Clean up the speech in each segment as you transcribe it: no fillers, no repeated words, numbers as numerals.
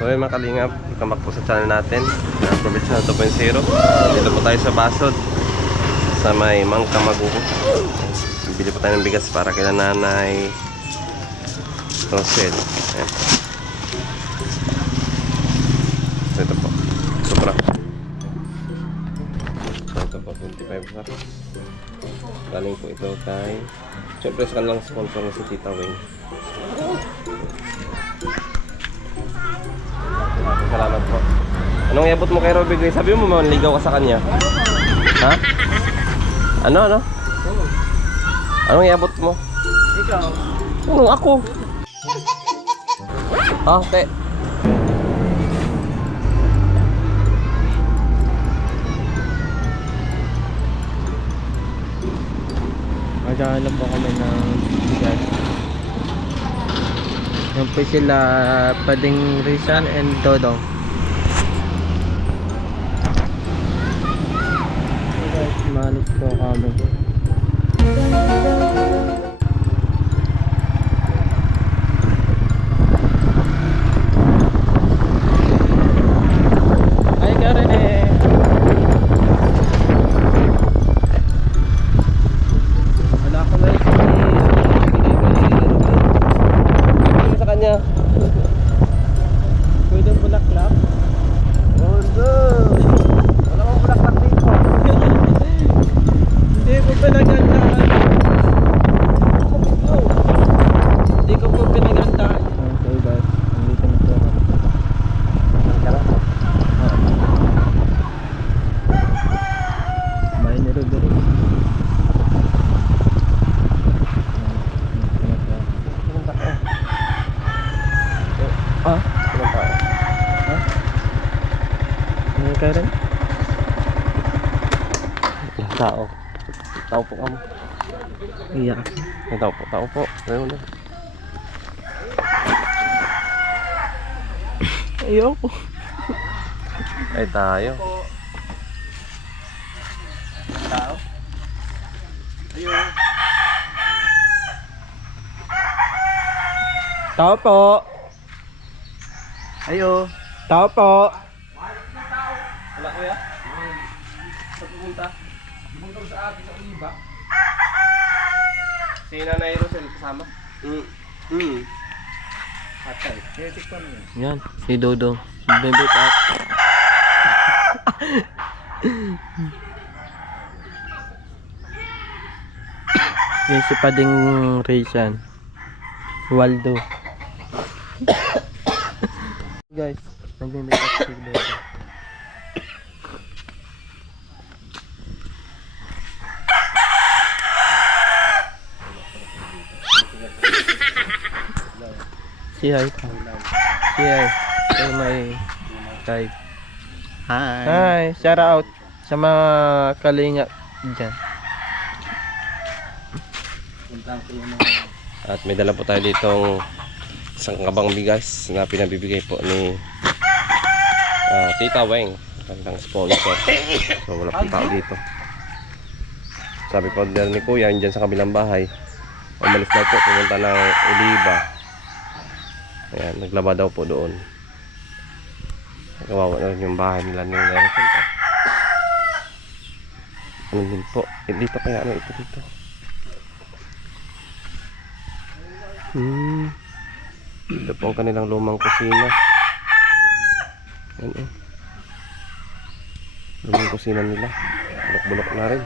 So yun mga kalingap, welcome back po sa channel natin, Provincial 2.0. Dito po tayo sa Basod, sa may Mangka Maguho. Bibili po tayo ng bigas para kila Nanay Rosel. Ayan. So ito po, sobra. So ito po, 25 sa. Galing po ito kay, syempre sa kanilang sponsor na si Tita Wing. Salamat po. Anong iabot mo kay Robby Grace? Sabi mo manligaw ka sa kanya. Ha? Ano? Anong iabot mo? Ikaw. Anong ako? Ah, te. Maghahanap po kami ng bigas. Yung po sila Pading Rizal and Dodong. Mahanap po kami. Ay, Karen eh. Wala ko na Sa kanya. pwede bulaklak. Oh, no. Wala kang bulaklak dito. Hindi ko pinagandaan. Hindi ko po pinagandaan. Okay guys, nandito na po ako. Bahay ni Ruby. Ah? Ilang tao? Ha? Ano ka rin? Ilang tao? Tao po kamo. Iyak. Tao po. Ayun na. Ayoko. Ay tayo. Tao? Ayun. Tao po. Ayo. Tao po. Wala kuya? Sa pupunta? Pupunta sa atin sa Oliva. Si Nanay Rosel kasama? Patay. Yan, si Dodo. Bebet up. Yan si Pading Rizal. Waldo. Guys, nagbibigay ako si Dodo. Si hi. Si hi. Kay may kay. Hi. Shout out sa mga kalinga dyan. At may dala po tayo ditong isang kabang bigas na pinabibigay po ni Tita Weng, kanilang sponsor. So wala pong tao dito. Sabi po ni Kuya, dyan sa kabilang bahay, umalis daw po, pumunta ng Oliva. Ayan, naglaba daw po doon. Kawawa na rin yung bahay nila ni Nelson. Ano din po? Dito kaya ano ito dito? Ito po ang kanilang lumang kusina. Ayan eh. Lumang kusina nila. Bulok-bulok na rin.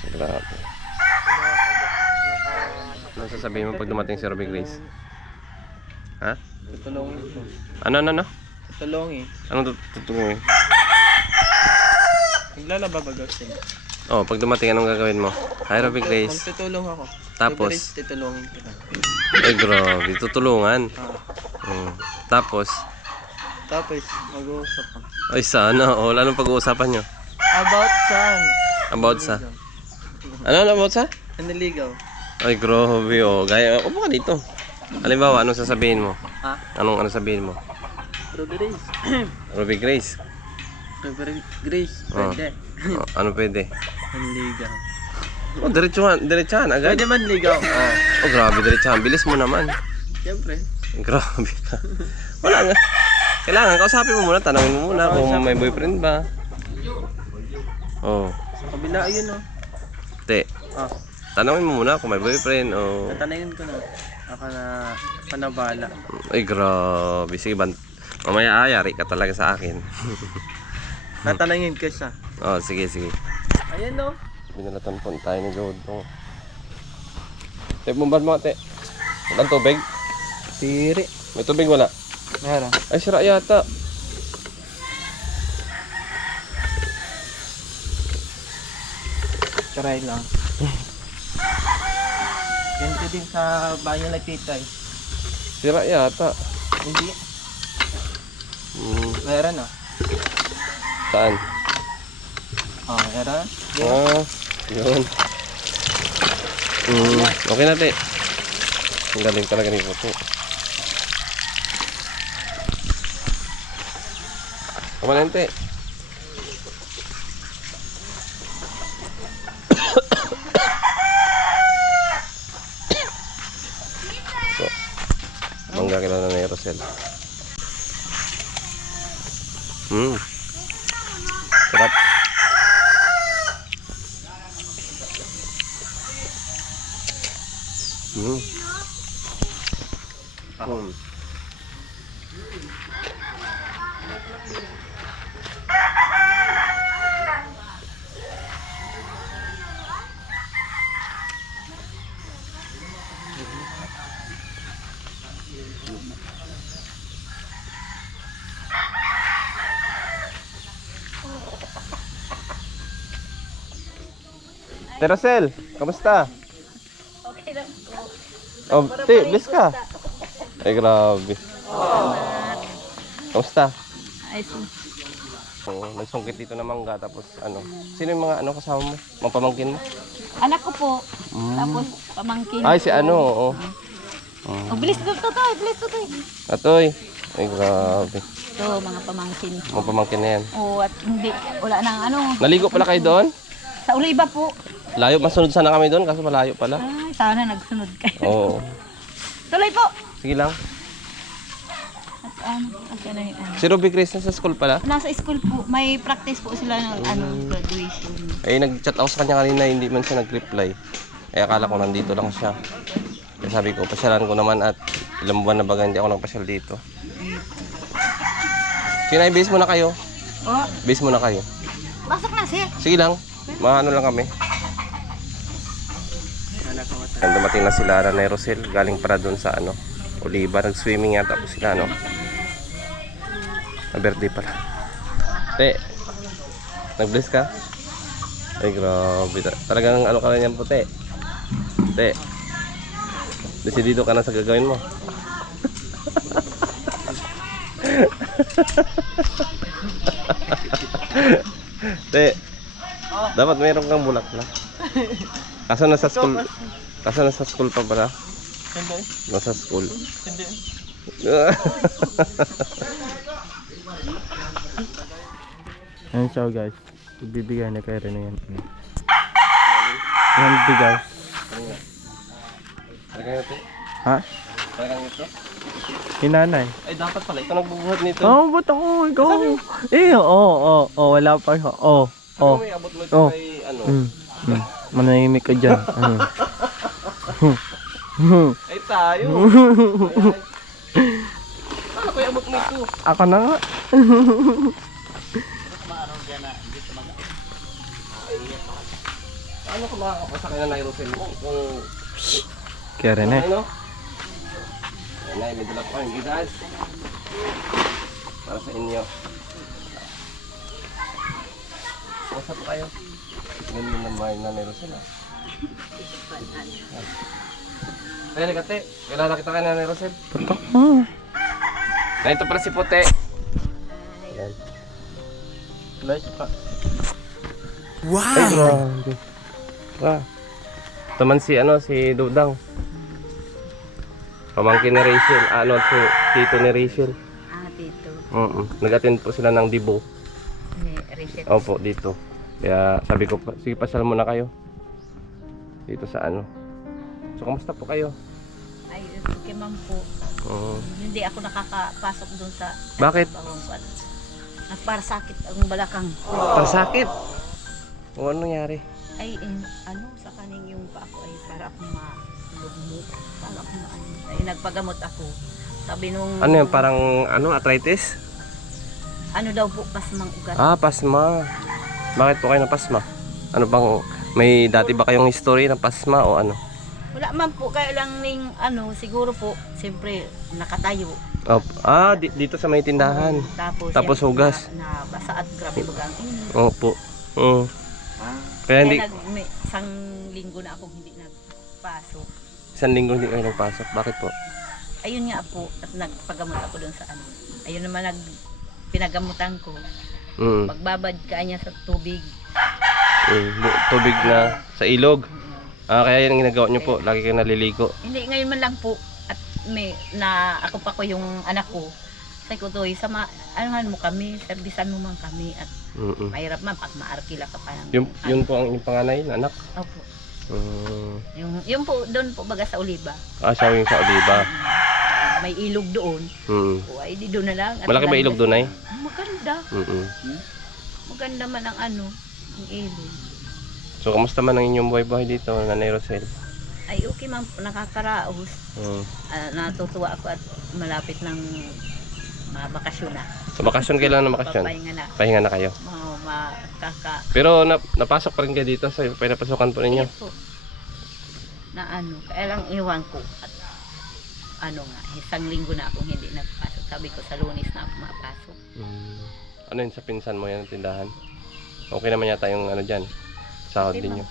So, grabe. Ano sasabihin mo pag dumating si Robby Grace? Ha? Tutulungin ko. Ano? Tutulungin. Anong tutungin? Naglalaba ba Gustin? Oh, pag dumating anong gagawin mo? Hi Robby Grace. Magtutulong ako. Tapos? Tutulungin kita. Ay grabe, tutulungan. Tapos? Tapos, mag-uusap ako. Ay sana, wala nang pag-uusapan nyo. About saan? About sa? Ano about sa? Naniligaw. Ay grabe oh, gaya, upo ka dito. Halimbawa, anong sasabihin mo? Ha? Anong sasabihin mo? Ruby Grace. Robby Grace. Ruby Grace. Pwede. Oh, ano pwede? Naniligaw. Oh, diretsahan agad. Pwede man ligaw. Oh, grabe, diretsahan. Bilis mo naman. Siyempre. Grabe ka. Wala nga. Kailangan kausapin mo muna, tanongin mo muna kung may boyfriend ba. Oh. Sa kabila, ayun oh. Te, Ah, tanongin mo muna kung may boyfriend o... tatanungin ko na. Ako na panabala. Ay, grabe. Sige, mamaya ayari ka talaga sa akin. Tatanungin ko siya. Oh, sige, sige. Ayun oh. Binalatan po tayo ni Jodo. Te, bumban mo, te. Walang tubig? Siri. May tubig wala? Meron. Ay, sira yata. Try lang. Ganito din sa banyo na titay. Sira yata. Hindi. Hmm, Meron oh. saan? Oh, meron. Ah, yun. Okay na, te. Ang galing talaga ni Puto. Kumain, te. So, mangga kilala na ni Rosel. Sarap. Terosel, kamusta? Okay lang po. Oh, te, bless ka. Ay, grabe. Kamusta? Ayos po. Oo, nagsungkit dito ng mangga, tapos ano? Sino yung mga ano kasama mo? Mga pamangkin mo? Anak ko po. Tapos pamangkin Ay, ko. si ano, oo. Oh, bilis to tayo, bilis to tayo. Atoy. Ay, grabe. Ito, mga pamangkin ko. Mga pamangkin na yan. Oh, at hindi, wala nang ano. Naligo pala kayo doon? Sa Oliva po. Layo, masunod sana kami doon, kaso malayo pala. Ay, sana nagsunod kayo. Oo. Tuloy po. Sige lang. At okay na yun. Si Ruby Chris sa school pala? Nasa school po, may practice po sila ng graduation. Eh, nag-chat ako sa kanya kanina, hindi man siya nag-reply. Eh, akala ko nandito lang siya. Kaya sabi ko, pasyalan ko naman at ilang buwan na baga hindi ako nagpasyal dito. Sige na, i-base muna kayo. Oh, Base muna kayo. pasok na sir. Sige lang, maano lang kami. Ayan, dumating na sila na Rosel, galing para doon sa ano, Oliva, nag-swimming yata po sila, no? Na birthday pala. Te, nag-bless ka? Ay, grabe. Talagang ano ka na yan po, te. Te, desidido ka na sa gagawin mo. Te, dapat mayroon kang bulaklak. Kaso nasa school, pa pala. Hindi. Nasa school. Hindi. Ayan siya guys. Ibibigay na kay Rene yan. Yan bigas. Talagang ito? Ha? Talagang ito? Hinanay. Ay, dapat pala. Ito nagbubuhat nito. Oo, ba't ako? Ikaw. Wala pa. Oo. Ano may abot mo ito Oh. kay ano? Manahimik ka dyan. Ay, tayo. Ano ko yung abot mo ito? Ako na nga. Ano ko makakapasa kay Nanay Rosel mo? Kung Kaya Rene. ano? Nanay, may dala ko kayong bigas. Para sa inyo. Kumusta po kayo? Ganyan naman yung Nanay Rosel, ah. Ay, nagate. Kilala kita kay Nanay Rosel. Na ito pala si Puti. Ayan. Like pa. Ay, grabe. Ah. Taman si ano, si Dudang. Pamangkin ni Rachel. Ano, si tito ni Rachel. Tito. Nag-attend po sila ng Dibo. Ni Rachel. Opo, dito. Kaya sabi ko, sige pasal muna kayo. Dito sa ano. So, kamusta po kayo? Ayos Okay ma'am po. Oo. Hindi ako nakakapasok doon sa Bakit? bawang kwan. Nagparasakit ang balakang. Pasakit. O ano nangyari? Ay, ano, sa kaning yung pa ako ay para akong malugmok. Para akong ano. Ay, nagpagamot ako. Sabi nung... Ano yan? Parang ano, arthritis? Ano daw po, pasmang ugat. Ah, pasma. Bakit po kayo na pasma? Ano bang, may dati ba kayong history ng pasma o ano? Wala man po, kaya lang ning ano, siguro po, siyempre, nakatayo. Dito sa may tindahan. Tapos yan, hugas. Na basa at grabe baga ang init. Opo. Oo. Kaya hindi, May isang linggo na akong hindi nagpasok. isang linggo hindi kayo nagpasok. Bakit po? Ayun nga po, at nagpagamot ako doon sa ano. Ayun naman pinagamutan ko. Mm. Pagbabad ka niya sa tubig. Tubig na sa ilog. Kaya yan ang ginagawa nyo po. Lagi kayo naliligo. Hindi, ngayon man lang po. At ako pa ko yung anak ko. Sabi ko, Toy, anuhan mo kami, servisan mo man kami. At mahirap man pag maarkila ka pa. Yun po ang inyong panganay na anak. Opo. Yung po, doon po baga sa Oliva. Siya yung sa Oliva. May ilog doon. O ay di doon na lang. At Malaki ba ilog doon ay? Maganda. Maganda man ang ang ilog. So, kamusta man ang inyong buhay-buhay dito, Nanay Rosel? Ay, okay man po, nakakaraos. Natutuwa ako at malapit ng bakasyon na. Sa bakasyon, kailan na bakasyon? Papahinga na. Pahinga na kayo. Pero napasok pa rin kayo dito sa pinapasukan po ninyo? Po. Na ano, kaya lang iwan ko. At ano nga, isang linggo na akong hindi nagpasok. Sabi ko sa Lunes na ako mapasok. Ano yun sa pinsan mo yan ng tindahan? Okay naman yata yung ano dyan? Sahod din nyo?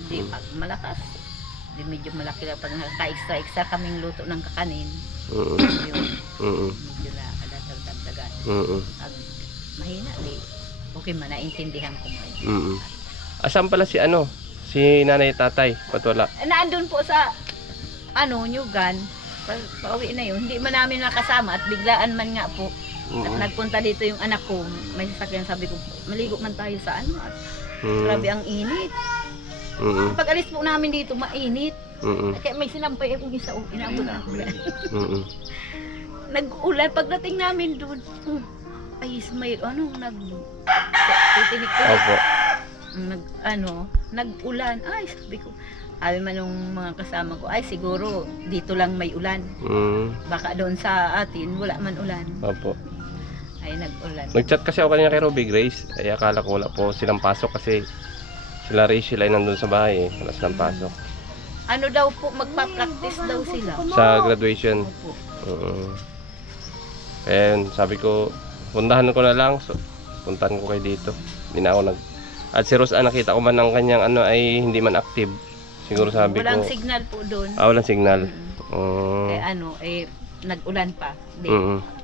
Hindi pag malakas. Hindi medyo malaki lang. Pag naka-extra kaming luto ng kakanin. Medyo na dagdagan. Pag mahina, okay man, naintindihan ko mo. Asan pala si ano? Si nanay tatay? Ba't wala? Naandun po sa Nyugan. Pauwi na yun. Hindi man namin nakasama at biglaan man nga po. At nagpunta dito yung anak ko. May sasakyan, sabi ko, maligo man tayo sa ano. At grabe ang init. Pag alis po namin dito, mainit. Kaya may sinampay akong isa. Inaabot na ako. Nag-ulan. Pagdating namin doon, ay may titinik ko. Opo. Nag-ulan. Ay, sabi ko. Sabi man nung mga kasama ko, ay siguro dito lang may ulan. Baka doon sa atin, wala man ulan. Opo. Ay, nag-ulan. Nag-chat kasi ako kanina kay Ruby Grace. Ay akala ko wala po silang pasok kasi sila Rachel ay nandun sa bahay eh. Wala silang pasok. Ano daw po, magpa-practice daw sila. Sa graduation. Opo. And sabi ko, puntahan ko na lang. So, puntahan ko kayo dito. Hindi na ako At si Rose, nakita ko man ng kanyang ay hindi man active. Siguro sabi Walang ko. signal po doon. Walang signal. Kaya nag-ulan pa.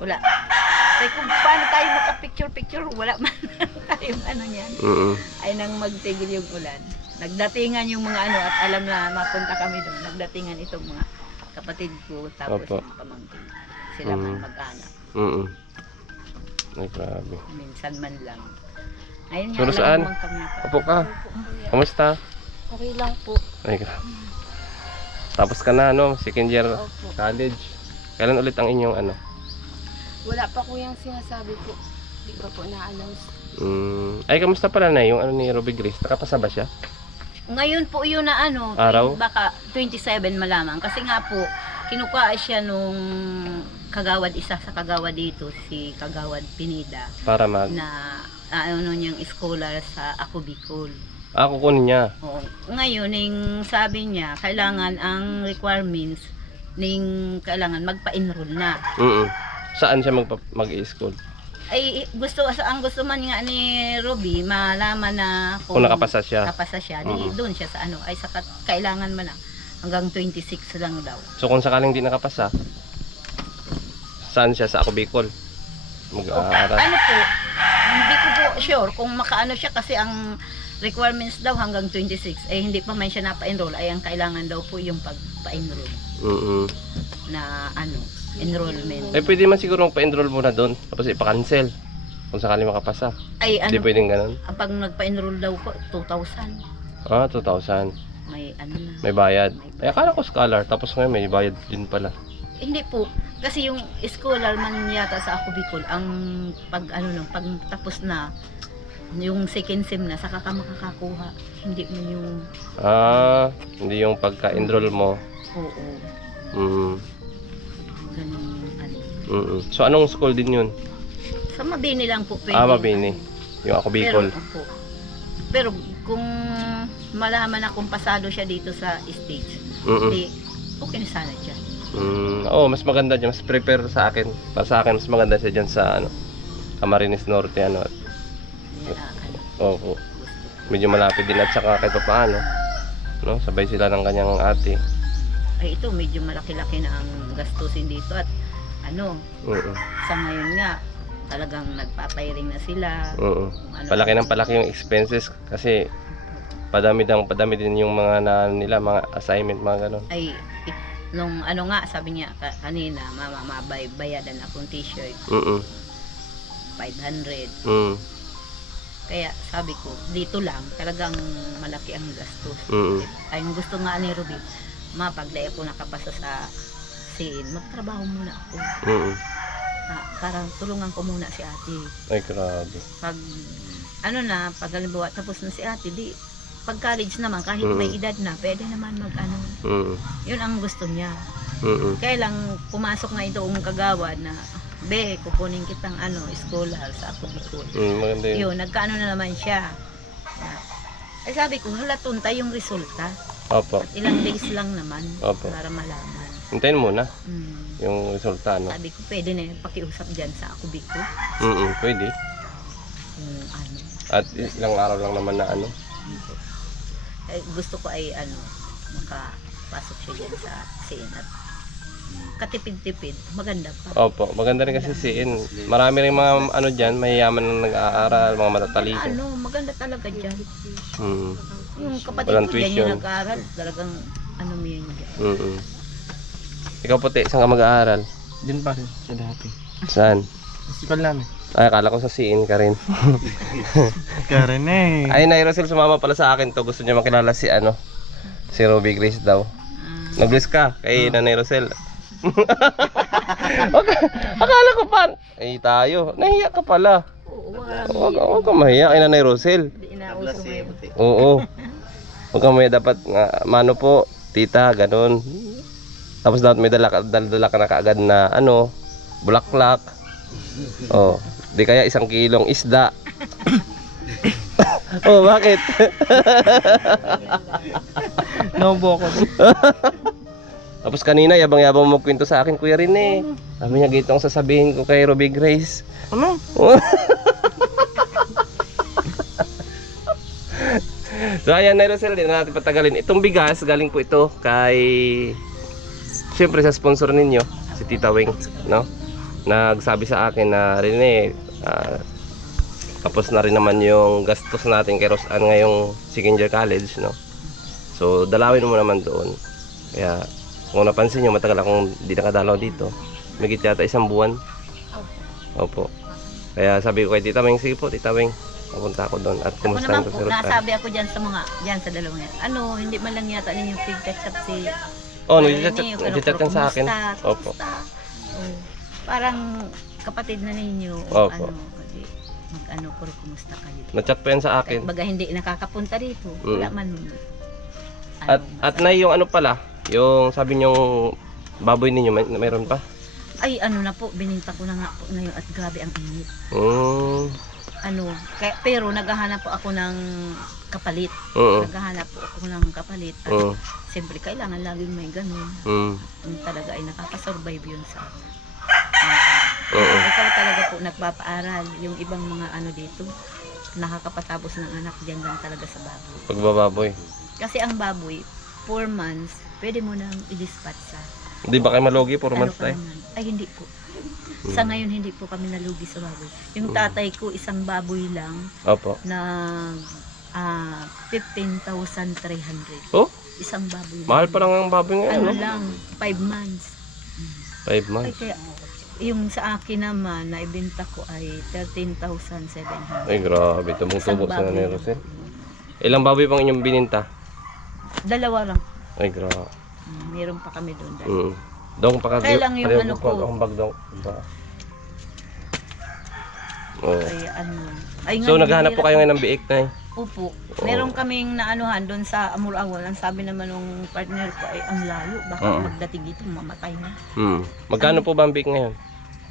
Wala. Kaya kung paano tayo maka-picture-picture, wala man tayo yan. Ay nang magtigil yung ulan. Nagdatingan yung mga at alam na mapunta kami doon. Nagdatingan itong mga kapatid ko, tapos yung pamangkin. Sila man mag-anak. Ay, grabe. Minsan man lang. Ayun Pero saan? Kami. Opo ka. Kamusta? Okay lang po. Ay, grabe. Tapos ka na, second year college. Kailan ulit ang inyong Wala pa ko yung sinasabi ko. Di pa po na-announce. Ay, kamusta pala na yung ni Ruby Grace? Nakapasa ba siya? Ngayon po yun na Araw? Baka 27 malamang. Kasi nga po, kinukuha siya nung kagawad, isa sa kagawad dito, si Kagawad Pineda. Para na niyang scholar sa Ako Bicol. Kukunin niya. Oo. Ngayon, sabi niya, kailangan ang requirements kailangan magpa-enroll na. Saan siya mag-i-school? Ay ang gusto man nga ni Ruby malaman na kung nakapasa siya. Doon siya sa ay kailangan man hanggang 26 lang daw. So kung sakaling di nakapasa, saan siya sa Ako Bicol? Mag-aaral. Hindi ko po sure kung makaano siya kasi ang requirements daw hanggang 26 hindi pa man siya napa-enroll ay ang kailangan daw po yung pagpa-enroll. Na enrollment. Pwede man siguro magpa-enroll muna doon tapos ipa-cancel kung sakali makapasa. Hindi pwedeng ganun. Pag nagpa-enroll daw po 2,000. 2,000. may ano na. May bayad. Ay, akala ko scholar, tapos ngayon may bayad din pala. Hindi po. Kasi yung scholar man yata sa Ako Bicol, ang pag tapos na, yung second sem na, saka ka makakakuha. Hindi mo yung, Hindi yung pagka-enroll mo. oo, ganun yung ano. So, anong school din yun? Sa Mabini lang po pwede. Mabini. Yung Ako Bicol. Pero kung malaman na kung pasado siya dito sa stage, di, okay na sana dyan. Oo, mas maganda dyan. Mas prepare sa akin. Para sa akin, mas maganda siya dyan sa Camarines Norte. Yan, Oo. Medyo malapit din at saka kahit pa paano. No? Sabay sila ng kanyang ate. Ay ito, medyo malaki-laki na ang gastusin dito at sa ngayon nga, talagang nagpapairing na sila. Kung ano, Palaki ng palaki yung expenses kasi padami din yung mga nila, mga assignment, mga ganon. Ay, nung sabi niya kanina, mama, bayadan akong t-shirt, 500. Kaya sabi ko, dito lang, talagang malaki ang gastos. Ay, yung gusto nga ni Ruby, pagdaya ko nakapasa sa SIN, magtrabaho muna ako. Parang tulungan ko muna si ate. Ay, grabe. Pag pag halimbawa tapos na si ate, pag college naman, kahit may edad na, pwede naman yun ang gusto niya. Kaya lang, pumasok nga itong kagawad na, kukunin kitang scholar sa Ako Bicol. Maganda yun. Yun, nagkaano na naman siya. Ay sabi ko, tunta yung resulta. Opo. At ilang days lang naman para malaman. Hintayin muna yung resulta, Sabi ko, pwede na yung pakiusap dyan sa Ako Bicol. Pwede. At ilang araw lang naman na Gusto ko ay makapasok siya dyan sa SIN at katipid-tipid, maganda pa. Opo, maganda rin kasi SIN. Marami rin mga dyan, mayayaman na nag-aaral, mga matatalino. Maganda talaga dyan. Yung kapatid Walang ko dyan tuition. yung nag-aaral, talagang mo yun dyan. Ikaw puti, saan ka mag-aaral? Din pa rin sa dati. Saan? Musikal namin. Ay, akala ko sa SIN ka rin. Karen eh. Ay, Nairosel, sumama pala sa akin to. Gusto niya makilala si si Ruby Grace daw. Nag-bless ka kay Nanay Rosel. Akala ko pa. Ay, tayo. Nahiya ka pala. Huwag ka mahiya kay Nanay Rosel. Oo. Huwag ka mahiya. Dapat mano po, tita, ganun. Tapos dapat may dala ka na kaagad na bulaklak. Oh, di kaya 1 kilong isda. Oh, bakit? Naubo ako. Tapos kanina yabang-yabang mo kwento sa akin, Kuya Rene. Sabi niya, gito ang sasabihin ko kay Ruby Grace. Ano? So ayan, Nairosel, di na natin patagalin. Itong bigas, galing po ito kay, siyempre sa sponsor ninyo, si Tita Weng, no? Nagsabi sa akin na, Rene, tapos na rin naman yung gastos natin kay Rosan ngayong second year college, no? So dalawin mo naman doon. Kaya kung napansin nyo, matagal akong di nakadalaw dito. Migit yata 1 buwan. Opo. Kaya sabi ko kay Tita Weng, sige po Tita Weng, pupunta ako doon at kumustahin ko si Rosan. Nasabi ako dyan sa dyan sa dalawang yan. Hindi man lang yata ninyong pig-catch up si nag-chat yan sa akin. Opo. Parang kapatid na ninyo. Opo. Pero kumusta kayo? Na-chat pa yan sa akin. Baga hindi nakakapunta rito. Wala man. At na yung pala, yung sabi nyong baboy ninyo, mayroon pa? Ay, na po, bininta ko na nga po ngayon at grabe ang init. Pero naghahanap po ako ng kapalit. Naghahanap po ako ng kapalit. At siyempre, kailangan laging may ganun. Yung talaga ay nakakasurvive yun sa ikaw talaga po nagpapaaral. Yung ibang mga dito, nakakapatapos ng anak dyan lang talaga sa baboy. Pagbababoy. Kasi ang baboy, 4 months, pwede mo nang i-dispatch sa. Hindi ba kayo malugi 4 months tayo? Ay, hindi po. Sa ngayon, hindi po kami nalugi sa baboy. Yung tatay ko, isang baboy lang. Opo. Na 15,300. Oh? Isang baboy lang. Mahal pa lang ang baboy ngayon. lang, 5 months. 5 Ay, months. kaya, yung sa akin naman, naibenta ko ay 13,700. Ay, grabe. Tubong-tubok Isang sa Nanay baboy. Rosel. Ilang baboy pang inyong bininta? Dalawa lang. Ay, grabe. Meron pa kami doon. Dong pa Kaya lang yung ano ko. Ang bag dong. Oh. Ay, ano. Ay, So, ngayon, naghahanap po hirap- kayo ngayon ng biik na Opo. Meron kaming naanuhan doon sa Amur-Awal. Ang sabi naman ng partner ko ay ang layo. Baka Oo. magdating dito, mamatay na. Magkano po ba ang biik ngayon?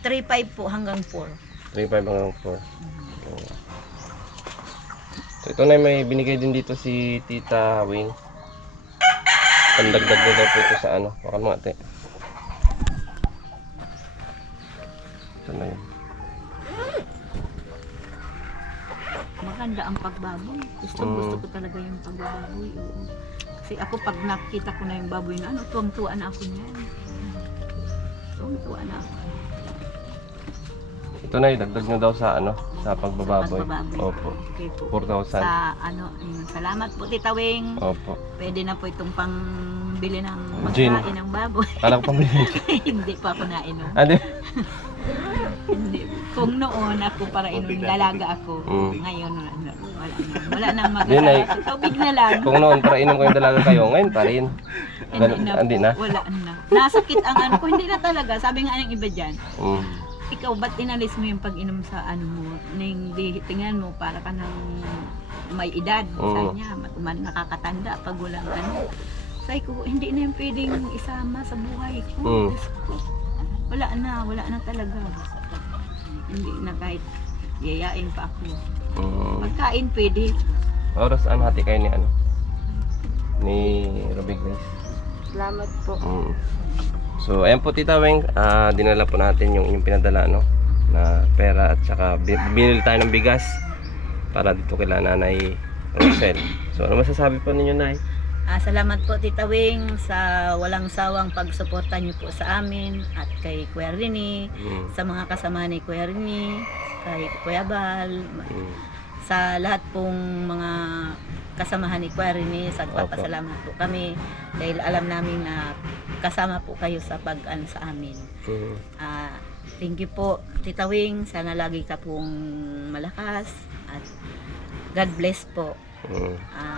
3.5 po hanggang 4. 3.5 hanggang 4. So, ito na may binigay din dito si Tita Wing. Pandagdag na daw po ito sa ano. Baka mga ate. Ito na yun. Maganda ang pagbaboy. Gusto ko talaga yung pagbaboy. Oo. Kasi ako pag nakita ko na yung baboy na ano, tuwang-tuwa na ako niyan. Tuwang-tuwa na ako. Ito na dagdag nyo daw sa ano, sa pagbababoy. Pagbababoy. Opo. Okay po. 4,000. Sa ano, ayun, salamat po Tita Wing. Opo. Pwede na po itong pangbili ng Gin. pagkain ng baboy. Kala ko pambili. Hindi pa ako nainom. Adi. Hindi. Kung noon ako para inom, dalaga ako. Ngayon wala nang Yun ay- mag-asara. Tubig na lang. Kung noon para inom kayo dalaga kayo, ngayon pa rin. Hindi na. Wala na. Nasakit ang ano ko, hindi na talaga. Sabi nga ng iba dyan, ikaw ba't inalis mo yung pag-inom sa ano mo? Tingnan mo, para ka nang may edad. Sabi niya, nakakatanda pag walang ano. Sabi ko, hindi na yung pwedeng isama sa buhay ko. Diyos ko. Wala na talaga. Hindi na kahit yayain pa ako. Pagkain pwede. Oras saan hati kayo ni ano? Ni Ruby Grace. Salamat po. So, ayan po Tita Weng, dinala po natin yung inyong pinadala, no? Na pera at saka binili tayo ng bigas para dito kila Nanay Rosel. So, ano masasabi po ninyo, Nay? Salamat po Tita Wing sa walang sawang pagsuporta niyo po sa amin at kay Kuya Rini, sa mga kasama ni Kuya Rini, kay Kuya Bal, sa lahat pong mga kasamahan ni Kuya Rini, nagpapasalamat po kami dahil alam namin na kasama po kayo sa pag-ano sa amin. Thank you po Tita Wing, sana lagi ka pong malakas at God bless po.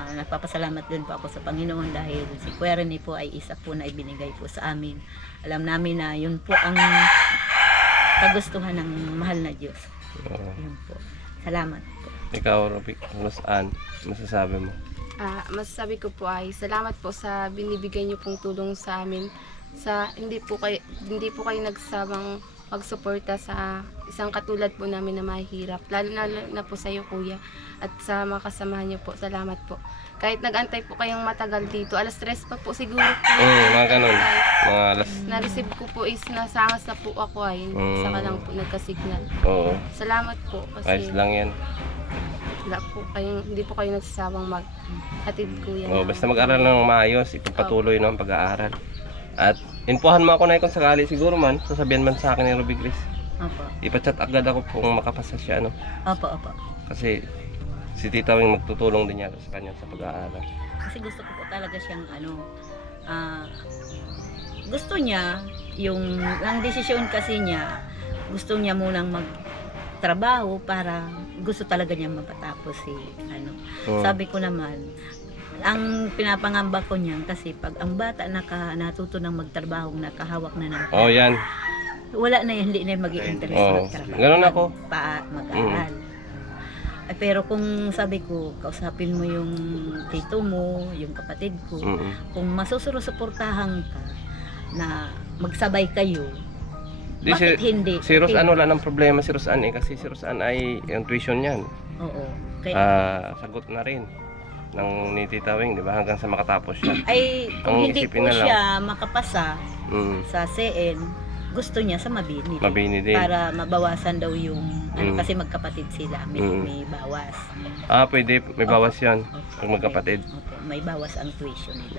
Nagpapasalamat din po ako sa Panginoon dahil si Kuya Rene po ay isa po na ibinigay po sa amin. Alam namin na yun po ang kagustuhan ng mahal na Diyos. Yun po. Salamat po. Ikaw, Ruby, saan masasabi mo? Masasabi ko po ay salamat po sa binibigay niyo pong tulong sa amin. Hindi po kayo nagsabang magsuporta sa isang katulad po namin na mahirap. Lalo na po sa iyo, Kuya, at sa mga kasamahan niyo po. Salamat po. Kahit nag-antay po kayong matagal dito, alas 3 pa po siguro po. Mga ganun. Mga alas. Na-receive ko po is nasangas na po ako ay saka lang po nagka-signal. Oo. Salamat po Ayos kasi lang yan. hindi po kayo nagsasawang maghatid, Kuya. Basta mag-aral ng maayos, ipagpatuloy no, ang pag-aaral. At inpuhan mo ako na kung sakali siguro man, sasabihan man sa akin ni Ruby Grace. Opo. Ipachat agad ako kung makapasa siya, ano. Opo. Kasi si Tita Wing magtutulong din niya sa kanya sa pag-aaral. Kasi gusto ko po talaga siyang gusto niya yung ang desisyon kasi niya, gusto niya munang magtrabaho para gusto talaga niya mapatapos Sabi ko naman, ang pinapangamba ko niyan kasi pag ang bata natuto ng magtrabaho, nakahawak na ng yan. wala na yan, hindi na mag-i-interest magtrabaho. Ganun ako. Mag-aaral. Pero kung sabi ko, kausapin mo yung tito mo, yung kapatid ko, kung masusuportahan ka na magsabay kayo, bakit hindi? Si Rosan wala ng problema si Rosan kasi si Rosan ay yung tuition niyan. Oo. Sagot na rin ng ni Tita Wing, di ba? Hanggang sa makatapos siya. Ay, kung Ang hindi isipin po na lang. siya makapasa sa CN, gusto niya sa Mabini. Mabini din. Para mabawasan daw yung, kasi magkapatid sila, may bawas. Pwede, may bawas yan. Pag magkapatid. Opo, may bawas ang tuition nila.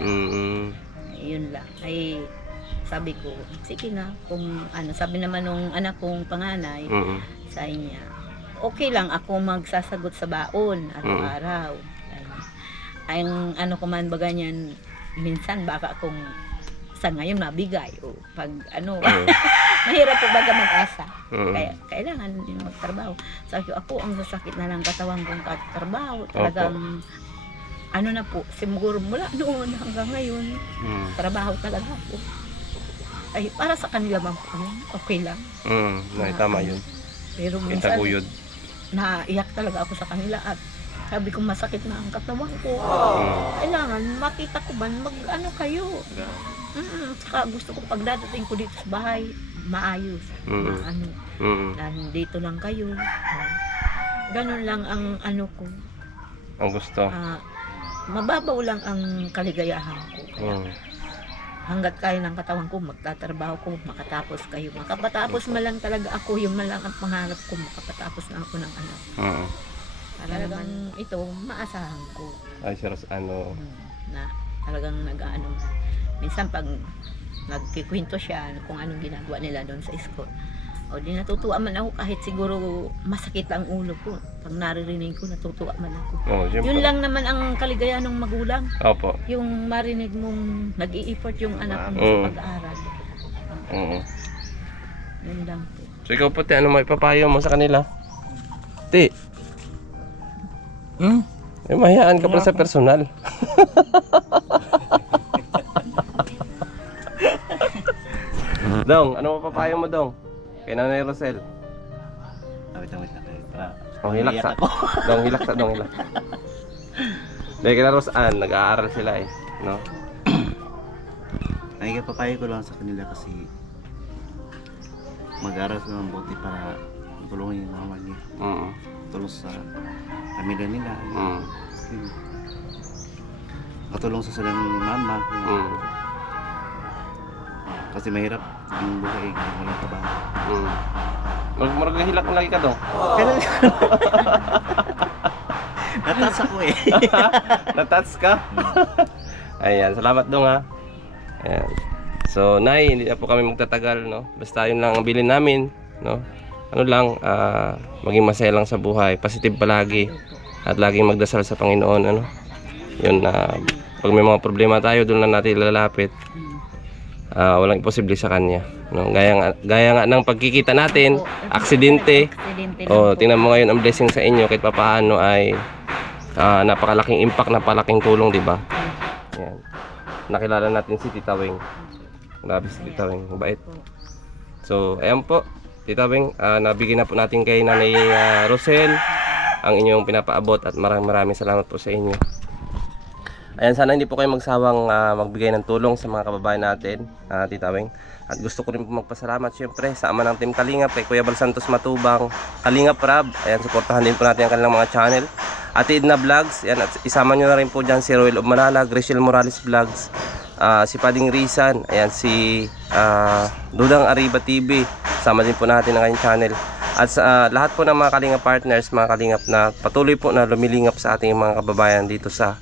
Yun lang. Ay, sabi ko, sige na, kung sabi naman nung anak kong panganay, sa niya, okay lang ako magsasagot sa baon araw-araw. Ang ko man baga niyan, minsan baka kung sa ngayon mabigay o pag mahirap po baga mag-asa. Kaya kailangan din magtrabaho. Sabi ko, ako ang sasakit na lang katawan kong katrabaho. Talagang ano na po, siguro mula noon hanggang ngayon, trabaho talaga po. Ay, para sa kanila man po, okay lang. Tama yun. Pero minsan, Itaguyod. naiyak talaga ako sa kanila at sabi ko masakit na ang katawan ko. Kailangan makita ko ba mag-ano kayo. Saka gusto ko pagdadating ko dito sa bahay, maayos. Ano, nandito lang kayo. Ganun lang ang ano ko. Ang gusto. Mababaw lang ang kaligayahan ko. Hanggat kaya ng katawan ko, magtatrabaho ko, makatapos kayo. Makapatapos man lang talaga ako, yung man lang ang pangarap ko, makapatapos na ako ng anak. Para naman ito, maasahan ko. Ay, sir, ano. Na talagang nag-ano. Minsan pag nagkikwento siya kung anong ginagawa nila doon sa school. O di natutuwa man ako kahit siguro masakit ang ulo ko. Pag naririnig ko, natutuwa man ako. Yun lang naman ang kaligayahan ng magulang. Opo. Yung marinig mong nag-i-effort yung anak mo sa pag-aaral. Yun lang po. So ikaw puti, ano may papayo mo sa kanila? Ti. Mahayaan ka pala sa personal. Dong, ano mapapayo mo, Dong? Kay Nanay Rosel. Wait lang. Hilak sa. Dong, hilak sa. Dahil kina Rosan, nag-aaral sila eh. No? Ay, papayo ko lang sa kanila kasi mag-aral sila ng buti para matulungan yung mama niya. Tulong sa pamilya nila. Katulong sa silang mama. Kasi mahirap ang buhay kung walang trabaho. Maragahilak mo lagi ka, Dong. Natas ako eh. Natats ka? Ayan, salamat, Dong, ha. Ayan. So, Nay, hindi na po kami magtatagal, no? Basta yun lang ang bilin namin, no? Ano lang, maging masaya lang sa buhay, positive palagi, at laging magdasal sa Panginoon, ano? Yun na, pag may mga problema tayo, doon lang natin lalapit. Walang imposible sa Kanya, no? Gaya nga ng pagkikita natin, aksidente. Tingnan mo ngayon ang blessing sa inyo, kahit papaano ay napakalaking impact, napakalaking tulong, di ba? Yan. Nakilala natin si Tita Weng. Grabe si Tita Weng, mabait. So, ayan po, Tita Weng, nabigyan na po natin kay Nanay Rosel ang inyong pinapaabot at maraming salamat po sa inyo. Ayan, sana hindi po kayo magsawang magbigay ng tulong sa mga kababayan natin, Tita Weng. At gusto ko rin po magpasalamat syempre sa ama ng Team Kalingap, kay Kuya Bal Santos Matubang, Kalingap Rab. Ayan, suportahan din po natin ang kanilang mga channel. Ate Edna Vlogs, ayan, at isama nyo na rin po dyan si Roel of Manala, Grishel Morales Vlogs, si Pading Rizan, ayan, si Dudang Arriba TV, sama din po natin ang kanyang channel. At sa lahat po ng mga Kalingap partners, mga Kalingap na patuloy po na lumilingap sa ating mga kababayan dito sa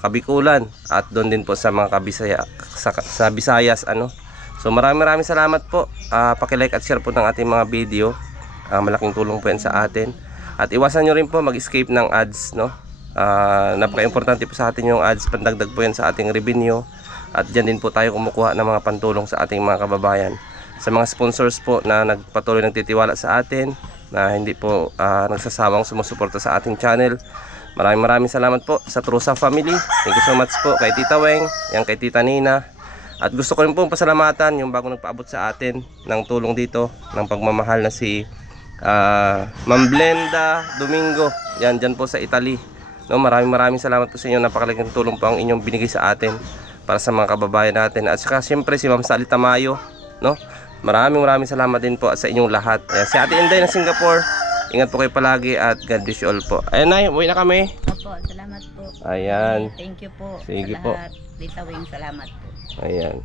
Kabikulan at doon din po sa mga Kabisaya, sa Visayas, ano. So maraming salamat po. Paki-like at share po ng ating mga video. Malaking tulong po yan sa atin. At iwasan nyo rin po mag-escape ng ads, no. Napaka-importante po sa atin yung ads, pandagdag po yan sa ating revenue. At dyan din po tayo kumukuha ng mga pantulong sa ating mga kababayan. Sa mga sponsors po na nagpatuloy nagtitiwala sa atin, na hindi po nagsasawang sumusuporta sa ating channel. Maraming salamat po sa Trusa Family. Thank you so much po kay Tita Weng, yan kay Tita Nina. At gusto ko rin po pasalamatan yung bago nagpaabot sa atin ng tulong dito, ng pagmamahal na si Ma'am Blenda Domingo. Yan, dyan po sa Italy. No, maraming salamat po sa inyo. Napakalaking tulong po ang inyong binigay sa atin para sa mga kababayan natin. At saka siyempre si Ma'am Sally Tamayo, no? Maraming salamat din po sa inyong lahat. Ayan, si Ate Inday ng Singapore. Ingat po kayo palagi at God bless you all po. Ayan, Nay, uwi na kami. Opo, salamat po. Ayan. Thank you po. Sige sa po. lahat. Tita Weng, salamat po. Ayan.